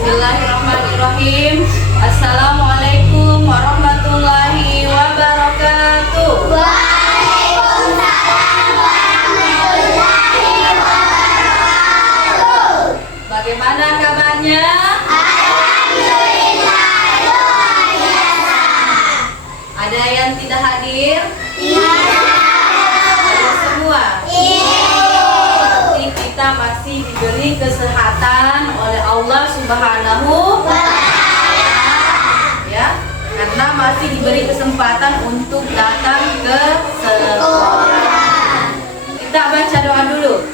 Bismillahirrahmanirrahim. Assalamualaikum warahmatullahi wabarakatuh. Waalaikumsalam warahmatullahi wabarakatuh. Bagaimana kabarnya? Alhamdulillah luar biasa. Ada yang tidak hadir? Tidak. Ada semua? Iya. Berarti kita masih diberi kesehatan oleh Allah Subhanahu wa Ta'ala, ya, karena masih diberi kesempatan untuk datang ke sekolah. Kita baca doa dulu.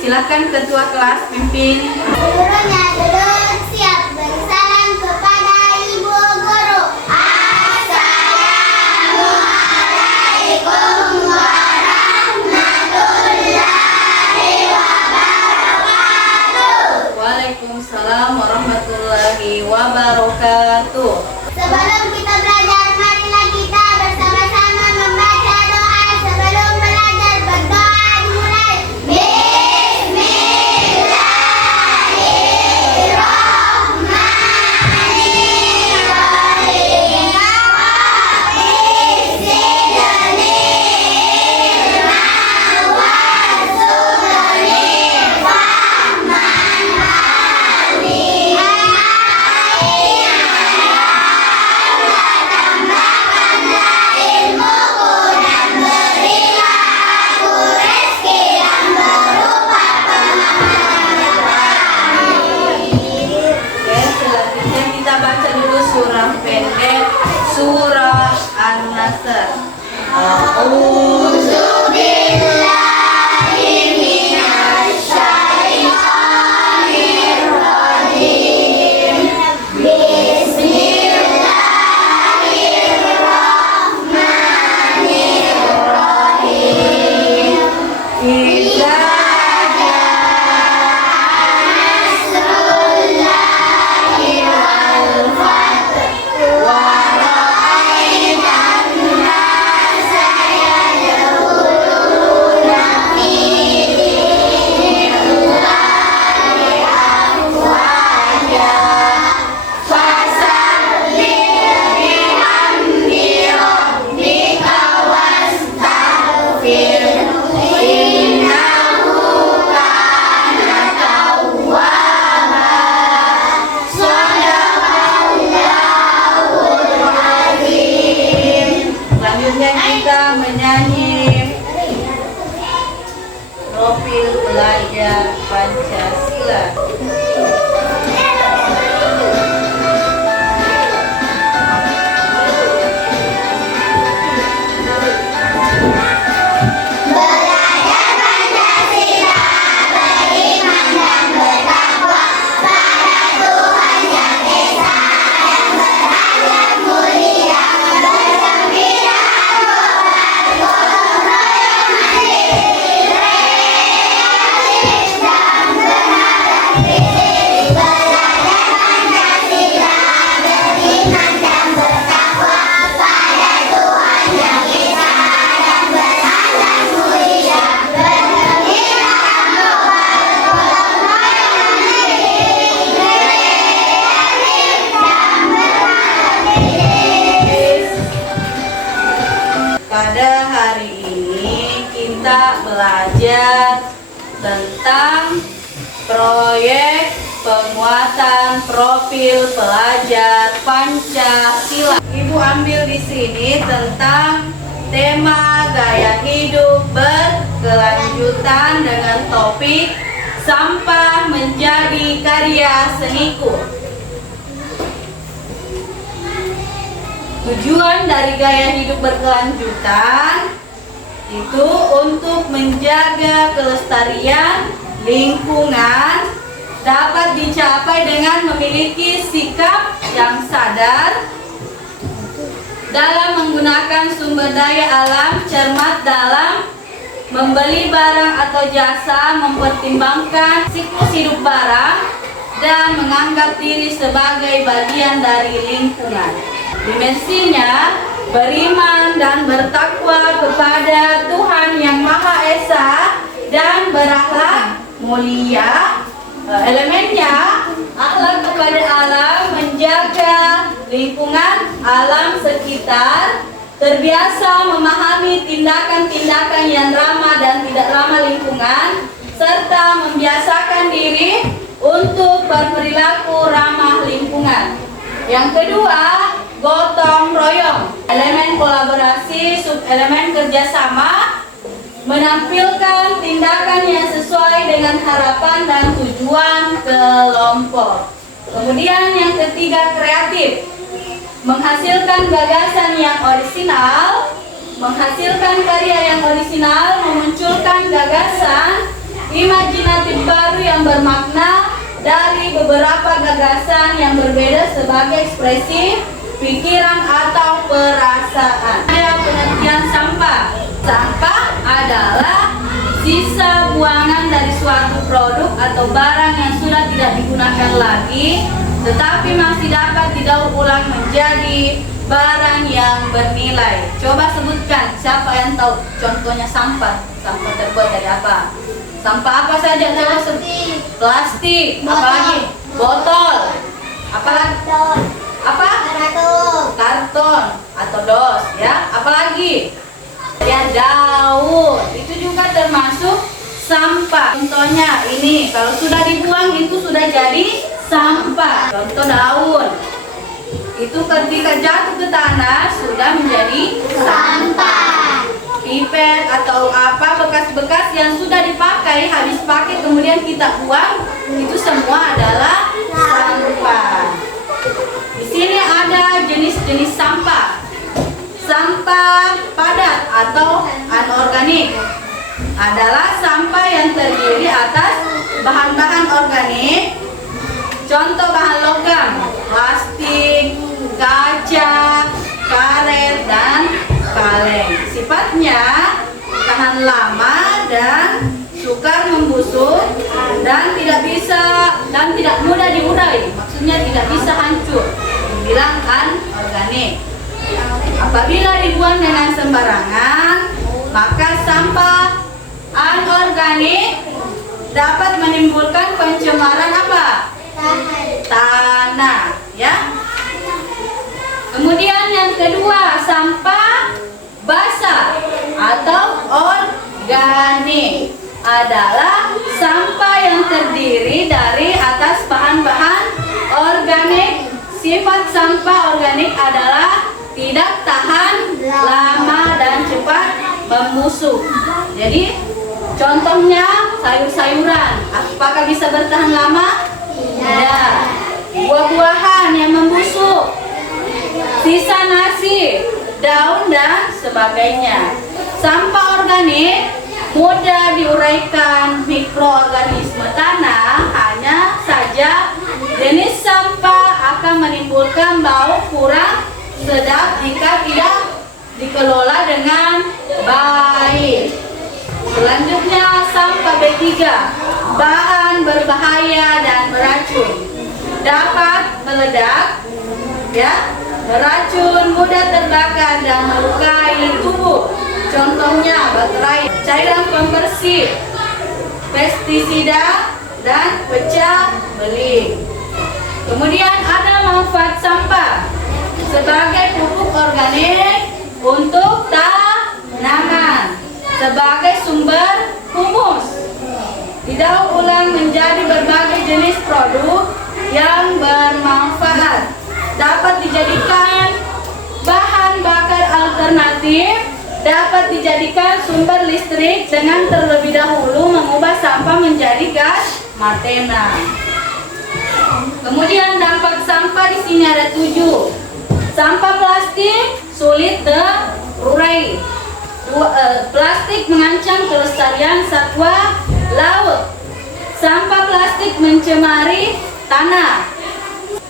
Silahkan ketua kelas pimpin. Seluruhnya duduk siap beri salam kepada ibu guru. Assalamualaikum warahmatullahi wabarakatuh. Waalaikumsalam warahmatullahi wabarakatuh. Sebelum kita belajar, marilah kita bersama-sama membaca doa. Sebelum belajar, berdoa dimulai. Bismillahirrahmanirrahim. Oke, selanjutnya kita baca dulu surah pendek, surah An-Nasr. A'udzu Billahi minasyaitonir rajim. Bismillahirrahmanirrahim. Iza Nasrullahi wal fath wa ra'aitan nasa yadkhuluna fi dinillahi afwaja. Fasabbih bihamdi rabbika wastaghfir. Innahu kana tawwaba. Shadaqallahul azim. Selanjutnya kita menyanyi profil pelajar Pancasila. Belajar Pancasila, beriman dan bertakwa pada Tuhan Yang Esa dan derajat mulia, bergembira gotong royong mandiri, realis dan beradab fisik. Belajar Pancasila, beriman dan bertakwa pada Tuhan Yang Esa dan derajat mulia, bergembira gotong royong mandiri, realis dan beradab fisik. Pada hari ini kita belajar tentang proyek penguatan profil pelajar Pancasila. Ibu ambil di sini tentang tema gaya hidup berkelanjutan dengan topik sampah menjadi karya seniku. Tujuan dari gaya hidup berkelanjutan itu untuk menjaga kelestarian lingkungan dapat dicapai dengan memiliki sikap yang sadar dalam menggunakan sumber daya alam, cermat dalam membeli barang atau jasa, mempertimbangkan siklus hidup barang, dan menganggap diri sebagai bagian dari lingkungan. Dimensinya beriman dan bertakwa kepada Tuhan Yang Maha Esa dan berakhlak mulia. Elemennya akhlak kepada lingkungan alam sekitar, terbiasa memahami tindakan-tindakan yang ramah dan tidak ramah lingkungan, serta membiasakan diri untuk berperilaku ramah lingkungan. Yang kedua, gotong royong, elemen kolaborasi, subelemen kerjasama, menampilkan tindakan yang sesuai dengan harapan dan tujuan kelompok. Kemudian yang ketiga, kreatif, menghasilkan gagasan yang orisinal, menghasilkan karya yang orisinal, memunculkan gagasan imajinatif baru yang bermakna dari beberapa gagasan yang berbeda sebagai ekspresi pikiran atau perasaan. Ada pengertian sampah. Sampah adalah sisa buangan dari suatu produk atau barang yang sudah tidak digunakan lagi, tetapi masih dapat didaur ulang menjadi barang yang bernilai. Coba sebutkan, siapa yang tahu contohnya sampah? Sampah terbuat dari apa? Sampah apa saja? Coba sebut. Plastik, apalagi? Botol, apalagi? Apa? Karton atau dos, ya. Apalagi? Ya, daun. Itu juga termasuk sampah. Contohnya ini, kalau sudah dibuang itu sudah jadi sampah. Contoh daun. Itu ketika jatuh ke tanah sudah menjadi sampah. Pipet atau apa bekas-bekas yang sudah dipakai, habis pakai kemudian kita buang, itu semua adalah sampah. Di sini ada jenis-jenis sampah. Sampah padat atau anorganik adalah sampah yang terdiri atas bahan-bahan organik. Contoh bahan logam, plastik, kaca, karet, dan kaleng. Sifatnya tahan lama dan sukar membusuk dan tidak mudah diurai. Maksudnya tidak bisa hancur. Dibilang anorganik. Apabila dibuang dengan sembarangan, maka sampah anorganik dapat menimbulkan pencemaran apa? Tanah, ya. Kemudian yang kedua, sampah basah atau organik adalah sampah yang terdiri dari atas bahan-bahan organik. Sifat sampah organik adalah tidak tahan lama dan cepat membusuk. Jadi contohnya sayur-sayuran, apakah bisa bertahan lama? Tidak. Buah-buahan yang membusuk, sisa nasi, daun dan sebagainya. Sampah organik mudah diuraikan mikroorganisme tanah, hanya saja jenis sampah akan menimbulkan bau kurang sedap jika tidak dikelola dengan baik. Selanjutnya sampah B3, bahan berbahaya dan beracun, dapat meledak, ya, beracun, mudah terbakar dan melukai tubuh. Contohnya baterai, cairan pembersih, pestisida, dan pecah beling. Kemudian ada manfaat sampah sebagai pupuk organik untuk tanaman, sebagai sumber humus, didaur ulang menjadi berbagai jenis produk yang bermanfaat, dapat dijadikan bahan bakar alternatif, dapat dijadikan sumber listrik dengan terlebih dahulu mengubah sampah menjadi gas metana. Kemudian dampak sampah di sini ada 7. Sampah plastik sulit terurai. Plastik mengancam kelestarian satwa laut. Sampah plastik mencemari tanah.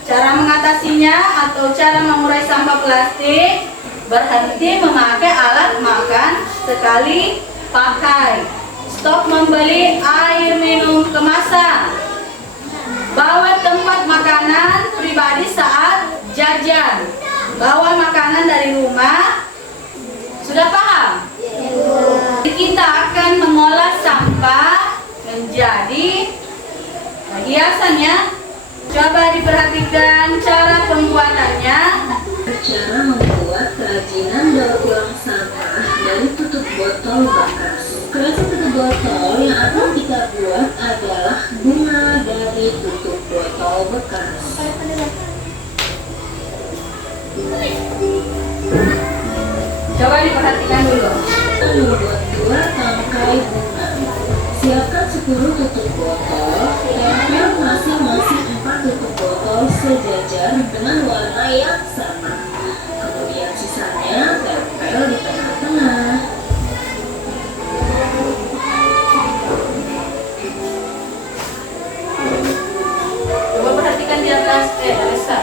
Cara mengatasinya atau cara mengurai sampah plastik: berhenti memakai alat makan sekali pakai. Stop membeli air minum kemasan. Bawa tempat makanan pribadi saat jajan. Bawa makanan dari rumah. Sudah paham? Kita akan mengolah sampah menjadi hiasan, ya. Coba diperhatikan cara pembuatannya. cara membuat kerajinan daur ulang sampah dari tutup botol bekas. Kerajinan tutup botol yang akan kita buat adalah bunga dari tutup botol bekas. Coba diperhatikan dulu. Kita membuat 2 tangkai bunga. Siapkan 10 tutup botol, tempel masing-masing 4 tutup botol sejajar dengan warna yang sama. Kemudian sisanya tempel di tengah-tengah. Coba perhatikan di atas Elsa.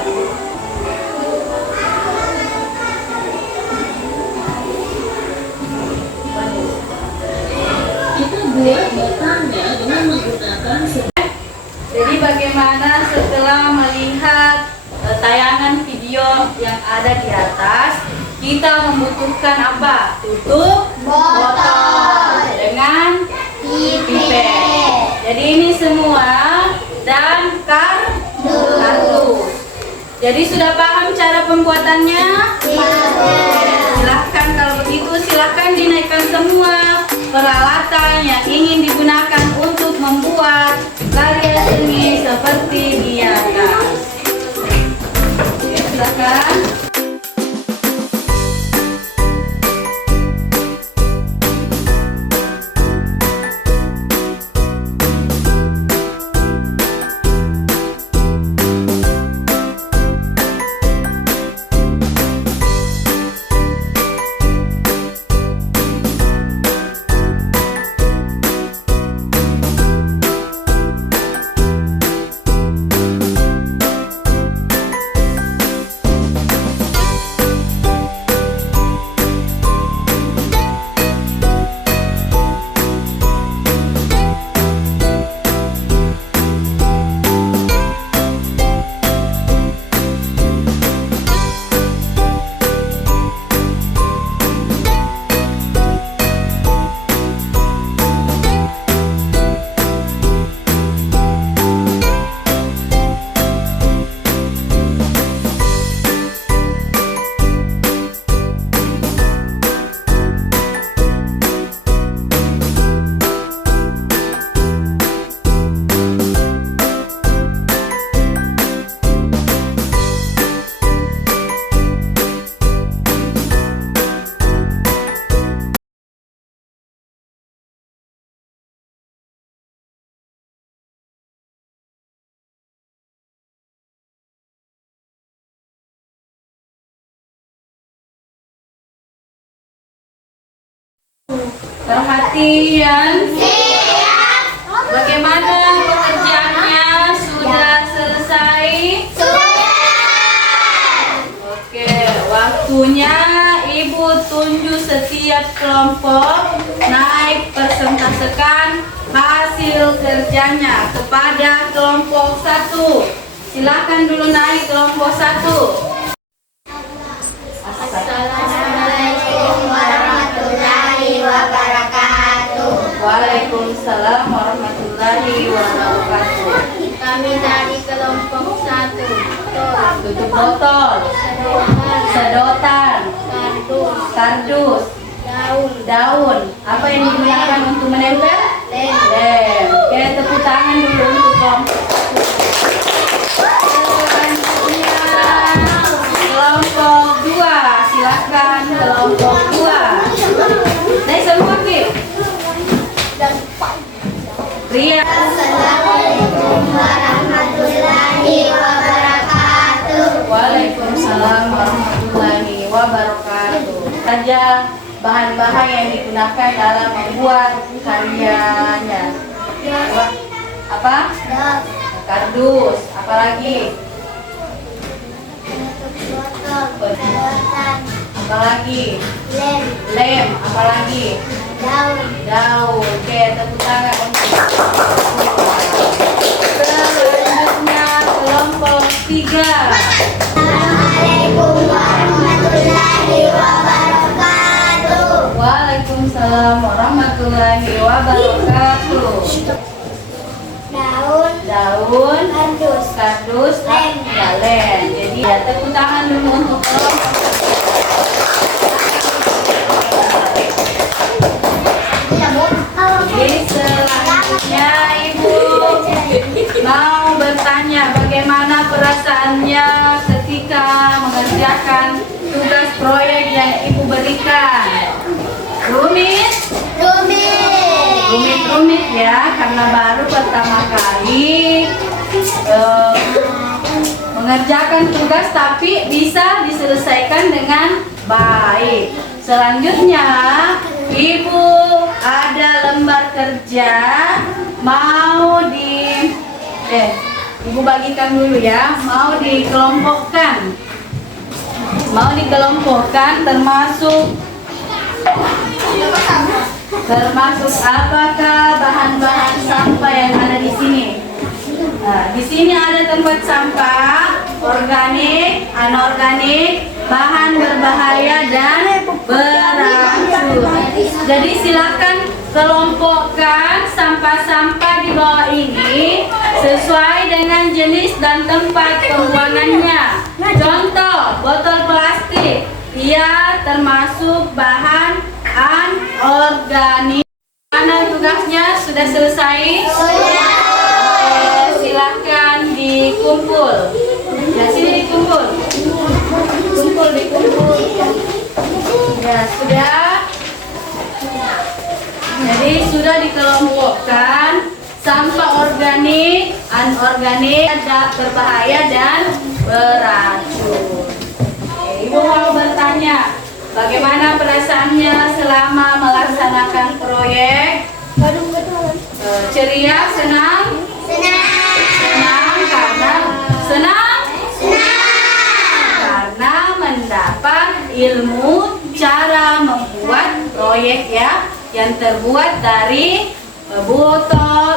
Kita buat batangnya dengan menggunakan Jadi bagaimana setelah melihat tayangan video yang ada di atas, kita membutuhkan apa? Tutup Botol dengan pipet. Jadi ini semua dan kardus. Jadi sudah paham cara pembuatannya? Silahkan kalau begitu silahkan dinaikkan semua peralatan yang ingin digunakan untuk membuat karya seni seperti di atas. Oke, silahkan. Perhatian. Bagaimana pekerjaannya? Sudah selesai? Oke, waktunya Ibu tunjuk setiap kelompok naik persentasekan hasil kerjanya kepada kelompok 1. Silakan dulu naik kelompok 1. Assalamualaikum warahmatullahi wabarakatuh. Waalaikumsalam warahmatullahi wabarakatuh. Kami dari kelompok 1. Tutup botol, sedotan, kardus, daun. Apa yang digunakan untuk menempel? Lem. Oke, tepuk tangan dulu untuk kelompok. Selanjutnya kelompok 2. Silakan kelompok 2. Naik semua Ki. Ria. Assalamualaikum warahmatullahi wabarakatuh. Waalaikumsalam warahmatullahi wabarakatuh. Saja bahan-bahan yang digunakan dalam membuat karyanya. Apa? Kardus. Apalagi? Apalagi? Lem. Apalagi? Daun. Oke, tepuk tangan untuk. Selanjutnya kelompok 3. Assalamualaikum warahmatullahi wabarakatuh. Waalaikumsalam warahmatullahi wabarakatuh. Daun, Kardus, lem. ya lem. Jadi ya tepuk tangan dulu untuk kelompok Bukan. Rumit. Rumit ya, karena baru pertama kali mengerjakan tugas tapi bisa diselesaikan dengan baik. Selanjutnya, Ibu ada lembar kerja mau Ibu bagikan dulu ya, mau dikelompokkan. Termasuk apakah bahan-bahan sampah yang ada di sini? Nah, di sini ada tempat sampah organik, anorganik, bahan berbahaya dan beracun. Jadi silakan kelompokkan sampah-sampah di bawah ini sesuai dengan jenis dan tempat pembuangannya. Contoh, botol plastik, ia termasuk bahan anorganik. Mana tugasnya? Sudah selesai? Sudah. Silahkan dikumpul. Ya, sini dikumpul. Dikumpul. Ya, sudah. Jadi sudah dikelompokkan sampah organik, anorganik, berbahaya dan beracun. Oke, Ibu mau bertanya, bagaimana perasaannya selama melaksanakan proyek? Ceria, senang? Karena mendapat ilmu cara membuat proyek ya, yang terbuat dari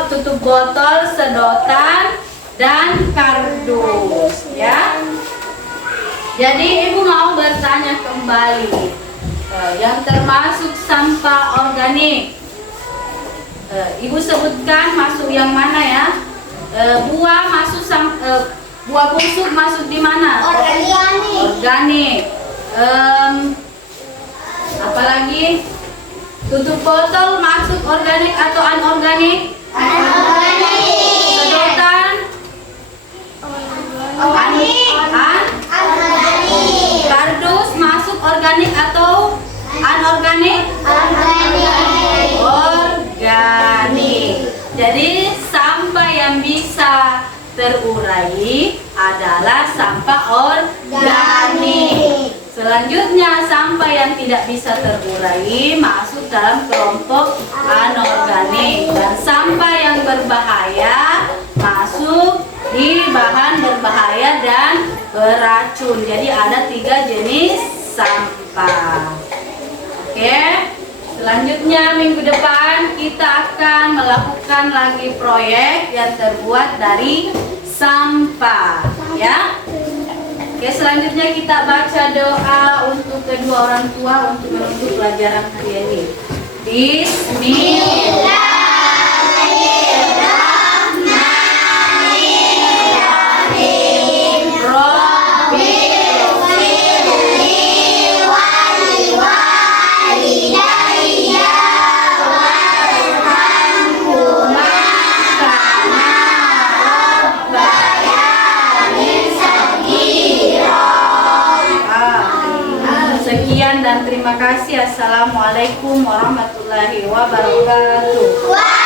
tutup botol, sedotan, dan kardus ya. Jadi Ibu mau bertanya kembali, yang termasuk sampah organik, Ibu sebutkan masuk yang mana ya? Buah busuk masuk di mana? Organik. Apalagi? Tutup botol masuk organik atau anorganik? Sedotan? Kardus masuk organik atau anorganik? Organik. Jadi sampah yang bisa terurai adalah sampah organik. Selanjutnya, sampah yang tidak bisa terurai masuk dalam kelompok anorganik, dan sampah yang berbahaya masuk di bahan berbahaya dan beracun. Jadi ada 3 jenis sampah. Oke, selanjutnya minggu depan kita akan melakukan lagi proyek yang terbuat dari sampah ya. Oke, selanjutnya kita baca doa untuk kedua orang tua untuk menutup pelajaran hari ini. Bismillahirrahmanirrahim. Rabbighfirli waliwalidayya warhamhuma kama rabbayani shaghira. Sekian dan terima kasih. Assalamualaikum warahmatullahi wabarakatuh.